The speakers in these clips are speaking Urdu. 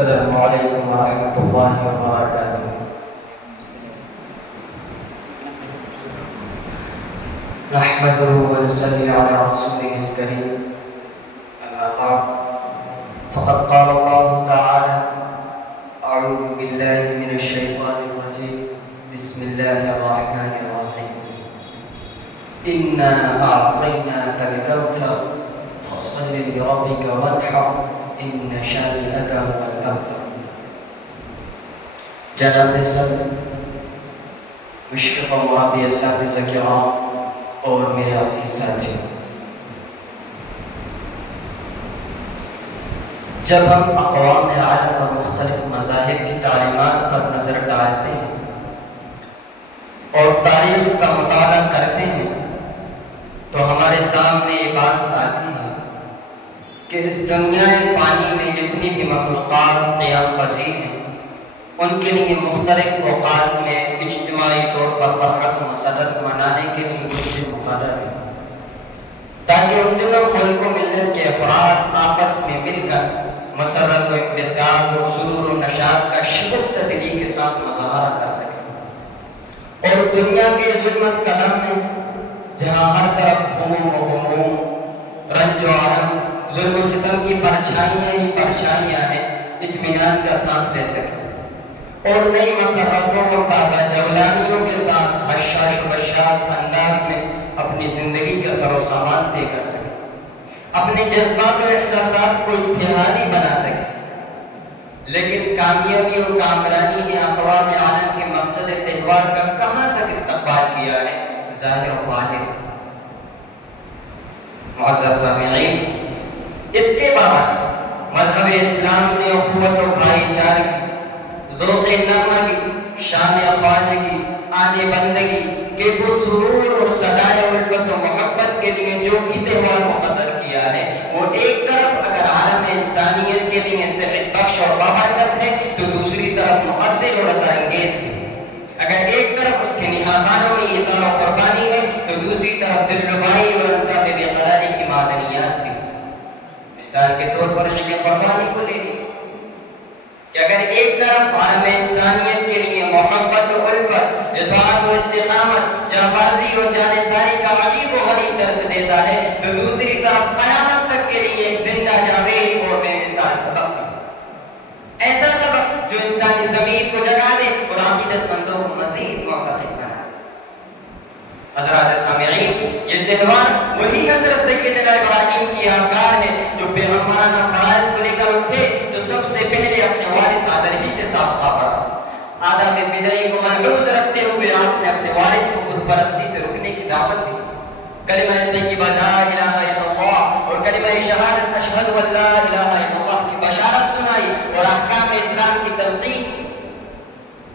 السلام علیکم ورحمۃ اللہ وبرکاتہ۔ نحمده ونصلي على رسوله الكريم، أما بعد فقد قال الله تعالى: أعوذ بالله من الشيطان الرجيم، بسم الله الرحمن الرحيم، إنا أعطيناك الكوثر فصل لربك وانحر إن شانئك هو الأبتر۔ جناب صدر، مشفق و مربی اساتذہ کرام اور میرے عزیز ساتھیوں، جب ہم اقوام عالم اور مختلف مذاہب کی تعلیمات پر نظر ڈالتے ہیں اور تاریخ کا مطالعہ کرتے ہیں تو ہمارے سامنے یہ بات آتی ہے کہ اس دنیا فانی میں جتنی بھی مخلوقات قیام پذیر ہیں، ان کے لیے مختلف اوقات میں اجتماعی طور پر فرحت و مسرت منانے کے لیے کچھ دن مقرر ہے، تاکہ ان دنوں ملک و ملت کے افراد آپس میں مل کر مسرت و انبساط و سرور و نشاط کا شگفتہ دلی کے ساتھ مظاہرہ کر سکیں، اور دنیا کے ظلمت قلم میں جہاں ہر طرف غموم و غموم، رنج و عالم، ظلم و ستم کی پرچھائیاں ہی پرچھائیاں ہیں، اطمینان کا سانس لے سکیں اور نئی مسرتوں اور تازہ جولانیوں کے ساتھ حشاش و بشاش انداز میں اپنی زندگی کا سر و سامان طے کر سکیں، اپنے جذبات و احساسات کو اتحادی بنا سکیں۔ لیکن کامیابی و کامرانی نے اقوام عالم کے مقصد تہوار کا کہاں تک استقبال کیا ہے؟ ظاہر و باطن۔ معزز سامعین، اس کے برعکس مذہب اسلام نے اخوت و بھائی چارگی، ذوق نغمگی، شان خواجگی، آن بندگی کے وہ سرور اور صدائے الفت و محبت کے لیے جو بھی تہوار مقرر کیا ہے، وہ ایک طرف اگر عالم انسانیت کے لیے صحت بخش اور بابرکت ہے تو دوسری طرف مؤثر اور رضا انگیز ہے۔ اگر ایک طرف اس کے نہاخانوں میں اطاعت و قربانی ہے تو دوسری طرف دلربائی اور انصاف بے قراری کی معدنیات بھی۔ مثال کے طور پر عید قربانی کو لے لیجیے کہ اگر ایک طرف عالم انسانیت کے لیے محبت و الفت، اطاعت و استقامت، جانبازی اور جانثاری کا عجیب و غریب درس دیتا ہے تو دوسری طرف قیامت تک کے لیے ایک زندہ جاوید اور بے مثال سبق ہے، ایسا سبق جو انسانی ضمیر کو جگا دے اور عقیدت مندوں کو مزید معتقد بنائے۔ حضرات سامعین، یہ تہوار وہی حضرت سیدنا ابراہیم کی یادگار ہے جو پیغمبرانہ فرائض کو لے کر اٹھے تو سب سے پہلے اپنے والد آدر ہی سے سابقہ پڑھا۔ آداب بدعی کو ملحوظ رکھتے ہوئے آپ نے اپنے والد کو خود پرستی سے رکنے کی دعوت دی، کلمہ طیبہ لا الہ الا اللہ اور کلمہ شہادت اشہد ان لا الہ الا اللہ کی بشارت سنائی اور احکام اسلام کی تلقین کی،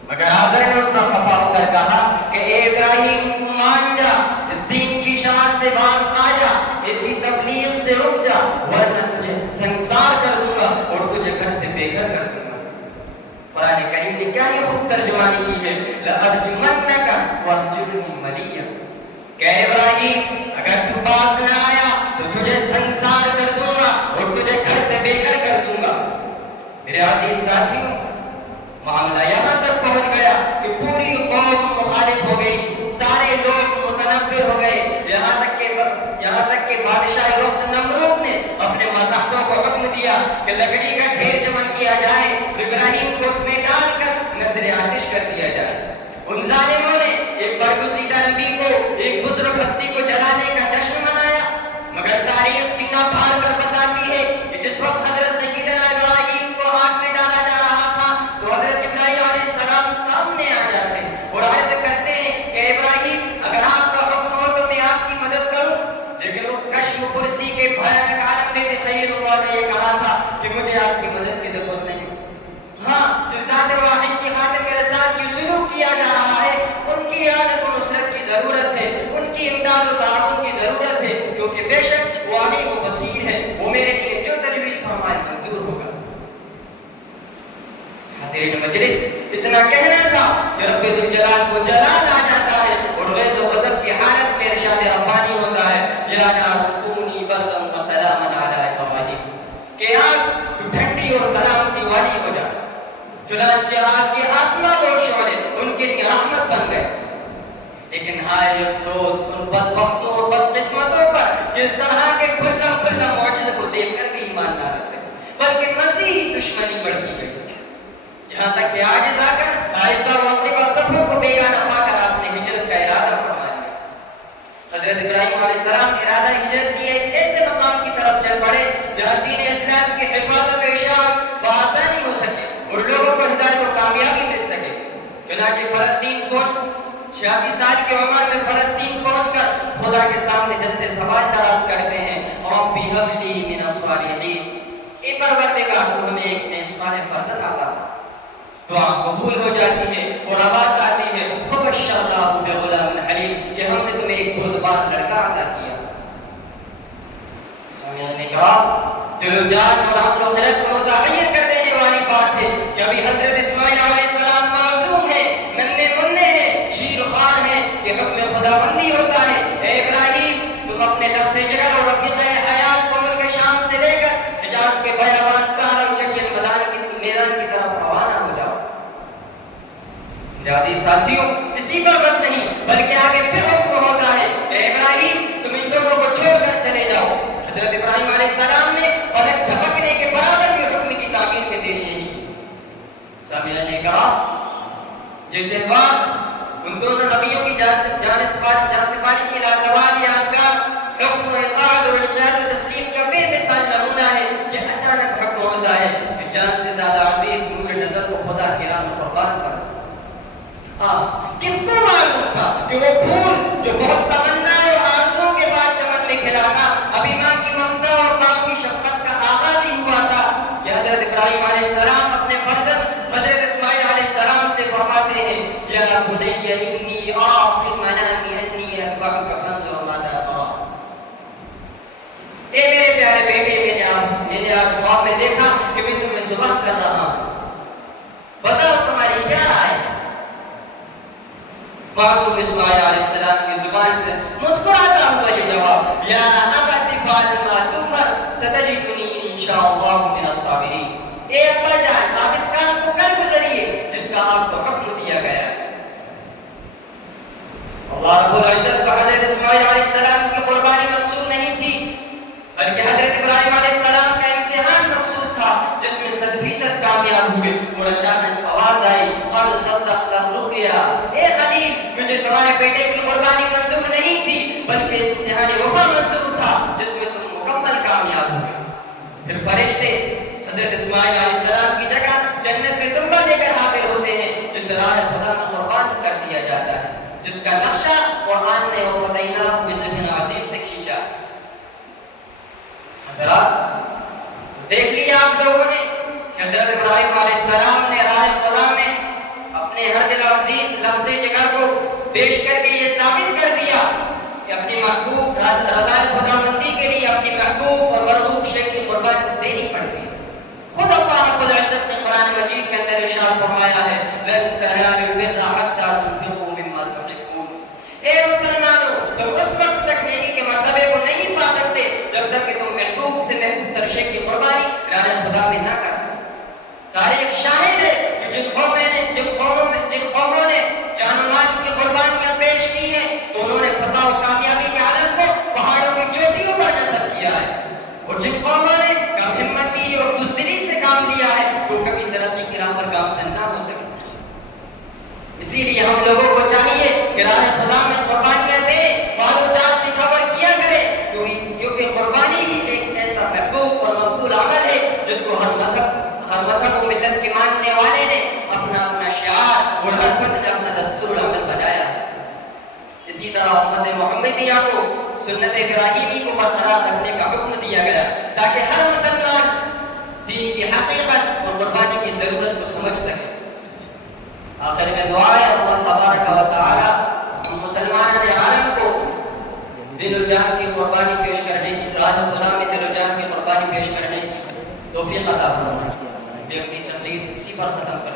مگر آزر نے اس کا خفا ہو کر کہا کہ اے ابراہیم، تو مان جا، اس دین کی شاعت سے باز آ جا، ایسی تبلیغ سے رک جا، ورنہ تجھے سنسار کر دوں گا اور تجھے گھر سے بے گھر کر دوں گا۔ قرآن کریم نے کیا یہ خود ترجمانی کی ہے؟ لَأَرْجُمَنَّكَ وَاهْجُرْنِي مَلِيًّا، کہ ابراہیم اگر تو باز نہ آیا تو تجھے سنسار کر دوں گا اور تجھے گھر سے بے گھر کر دوں گا۔ میرے عزیز ساتھیوں، معاملہ یہاں تک پہنچ گیا کہ پوری قوم مخالف ہو گئی، سارے لوگ متنفر ہو گئے، یہاں تک کہ بادشاہ وقت نمرود نے اپنے ماتحتوں کو حکم دیا کہ لکڑی کا ڈھیر جمع کیا جائے، ابراہیم کو اس میں ڈال کر نذر آتش کر دیا جائے۔ ان ظالموں نے ایک برگزیدہ نبی کو، ایک بزرگ ہستی کو جلانے کا جشن منایا، مگر تاریخ سینہ پھاڑ کر بتاتی ہے کہ جس وقت حضرت سیدنا ابراہیم کو آگ میں ڈالا جا رہا تھا تو حضرت ابراہیم علیہ السلام سامنے آ جاتے ہیں اور عرض کرتے ہیں کہ ابراہیم، اگر آپ کا حکم ہو تو میں آپ کی مدد کروں۔ لیکن اس کشم کرسی کے بھیانک عالم میں بھی خلیل اللہ نے یہ کہا تھا کہ مجھے آپ کی مدد کی ضرورت نہیں، ہاں جس ذات واحد کی خاطر میرے ساتھ یہ سلوک کیا جا رہا ہے ان کی اعانت و نصرت کی ضرورت ہے، ان کی امداد و تعاون کی ضرورت ہے، کیونکہ بے شک وہ علیم و بصیر ہے، وہ میرے لیے جو تجویز فرمائے منظور ہوگا۔ حاضرین مجلس، اتنا کہنا تھا کہ رب ذوالجلال کو جلال آ جاتا ہے اور غیظ و غضب کی حالت میں ارشاد ربانی ہوتا ہے، یا نار کونی بردا و سلاما علی ابراہیم، کہ آگ ٹھنڈی اور سلامتی والی ہو جائے، چنانچہ آگ کے آسمان اور شعلے ان کے لیے رحمت بن گئے. لیکن ہائے افسوس ان بدبختوں اور بدقسمتوں پر جس طرح کے کھلم معجزے کو دیکھ کر بھی ایمان نہ رہ سکے، بلکہ مزید دشمنی بڑھتی گئی. یہاں تک کہ عاجز آ کر عائشہ و عقبہ سبوں کو بیگانہ پا کر آپ نے ہجرت کا ارادہ فرما لیا. حضرت ابراہیم علیہ السلام ارادہ ہجرت کی ایک ایسے مقام کی طرف چل پڑے جہاں دین اسلام کی حفاظت و اشاعت بآسانی ہو سکے اور لوگوں کو ہدایت و کامیابی مل سکے. چنانچہ فلسطین پہنچ 86 سال کی عمر میں فلسطین پہنچ کر خدا کے سامنے دستے سوال دراز کرتے ہیں، رب هب لی من الصالحین، اے پروردگار تو ہمیں ایک نیک صالح فرزند عطا فرما. دعا قبول ہو جاتی ہے اور آواز آتی ہے فبشرناہ بغلام حلیم، کہ ہم نے تمہیں ایک بردبار لڑکا عطا کیا. سامعین کرام، دل و جان اور عقل و خرد کو متحیر کر دینے والی بات ہے کہ ابھی حضرت اسماعیل علیہ السلام معصوم ہیں، ننھے منھے ہیں، شیر خوار ہیں کہ حکم خداوندی ہوتا ہے. اے ابراہیم، تم اپنے لخت جگر اور رفیق حیات کو ملک شام سے لے کر حجاز کے بیابان صحرا چکن میدان کی طرف روانہ ہو جاؤ. عزیز ساتھیوں، اسی پر بس نہیں بلکہ آگے پھر حکم ہوتا ہے، اے ابراہیم تم ان دونوں کو چھوڑ کر چلے جاؤ. حضرت ابراہیم علیہ السلام نے پلک جھپکنے کے برابر بھی حکم کی تعمیر میں دیری نہیں کی. سامعین کرام، یہ تہوار ان دونوں نبیوں کی جانسپاری کی لازوال یادگار حکم و اطاعت اور انقیاد و تسلیم کا بے مثال نمونہ ہے کہ اچانک حکم ہوتا ہے کہ جان سے زیادہ عزیز نور نظر کو خدا کی راہ میں قربان کرو. کس کو معلوم تھا کہ وہ پھول جو بہت تمنا اور آرزوؤں کے بعد چمن میں کھلا تھا، ابھی ماں کی ممتا اور باپ کی شفقت کا آغاز ہی ہوا تھا کہ حضرت ابراہیم علیہ السلام اپنے فرزند حضرت اسماعیل علیہ السلام سے فرماتے ہیں، یا بنی انی ارى فی المنام انی اتبعک فانظر ماذا ترى. اے میرے پیارے بیٹے، میں نے آج خواب میں دیکھا کہ میں تمہیں ذبح کر رہا ہوں، بتاؤ تمہاری کیا رائے ہے. معصوم اسماعیل علیہ السلام کی زبان سے مسکراتا ہوا یہ جواب، یا ابت افعل ما تؤمر ستجدنی انشاءاللہ من الصابرین. اے ابا جان، آپ اس کام کو کر گزریے جس کا آپ کو حکم دیا گیا. اللہ رب العزت کو حضرت اسماعیل علیہ السلام کی قربانی مقصود نہیں تھی، بلکہ حضرت ابراہیم علیہ السلام کا امتحان مقصود تھا جس میں 100% کامیاب ہوئے. اور اچانک آواز آئی، قد صدقت الرؤیا، اے خلیل مجھے تمہارے بیٹے کی قربانی منظور نہیں تھی بلکہ امتحان وفا منظور تھا جس میں تم مکمل کامیاب ہوئے. پھر فرشتے حضرت اسماعیل علیہ السلام کی جگہ جنت سے تنبہ لے کر حاضر ہوتے ہیں جس راہ خدا میں قربان کر دیا جاتا ہے، جس کا نقشہ قرآن نے وَفَدَيْنَاهُ بِذِبْحٍ عَظِيمٍ سے کھینچا. حضرات دیکھ لیا آپ لوگوں نے کہ حضرت ابراہیم علیہ السلام نے راہ خدا میں اپنے ہر دل عزیز لمحے جگر کو پیش کر کے یہ ثابت کر دیا کہ اپنی محبوب رضا خداوندی کے لیے اپنی محبوب اور مرغوب شے کی قربانی دینی پڑتی ہے. خود اللہ رب العزت نے قرآن مجید کے اندر ارشاد فرمایا ہے، لن تنالوا البر حتى تنفقوا مما تحبون. اے مسلمانوں، تم اس وقت تک نیکی کے مرتبے کو نہیں پا سکتے جب تک کہ تم محبوب سے محبوب تر شے کی قربانی راہ خدا میں نہ کرو. تاریخ شاہد ہے کہ جن قوموں نے جان و مال کی قربانیاں پیش کی ہیں تو انہوں نے فتح و کامیابی کے عالم کو پہاڑوں کی چوٹیوں پر نصب کیا ہے، اور جن قوموں نے کم ہمتی اور بزدلی سے کام لیا ہے تو کبھی ترقی کی راہ پر گامزن نہ ہو سکے. اسی لیے ہم لوگوں کو چاہیے کہ راہ خدا میں قربانیاں دیں، مال و جان نچھاور کیا کریں، کیونکہ قربانی ہی ایک ایسا محبوب اور مقبول عمل ہے جس کو ہر مذہب و ملت کے ماننے والے نے اپنا شعار اور ہر فرد نے اپنا دستور العمل بنایا ہے. اسی طرح امت محمدیہ کو سنت ابراہیمی کو برقرار رکھنے کا حکم دیا گیا تاکہ ہر مسلمان دین کی حقیقت اور قربانی کی ضرورت کو سمجھ سکے. آخر میں دعا ہے اللہ تبارک و تعالی ہم مسلمان عالم کو دل و جان کی قربانی پیش کرنے کی، راہ خدا میں دل و جان کی قربانی پیش کرنے کی توفیق عطا فرمائے. میں اپنی تقریر اسی پر ختم کرتا ہوں.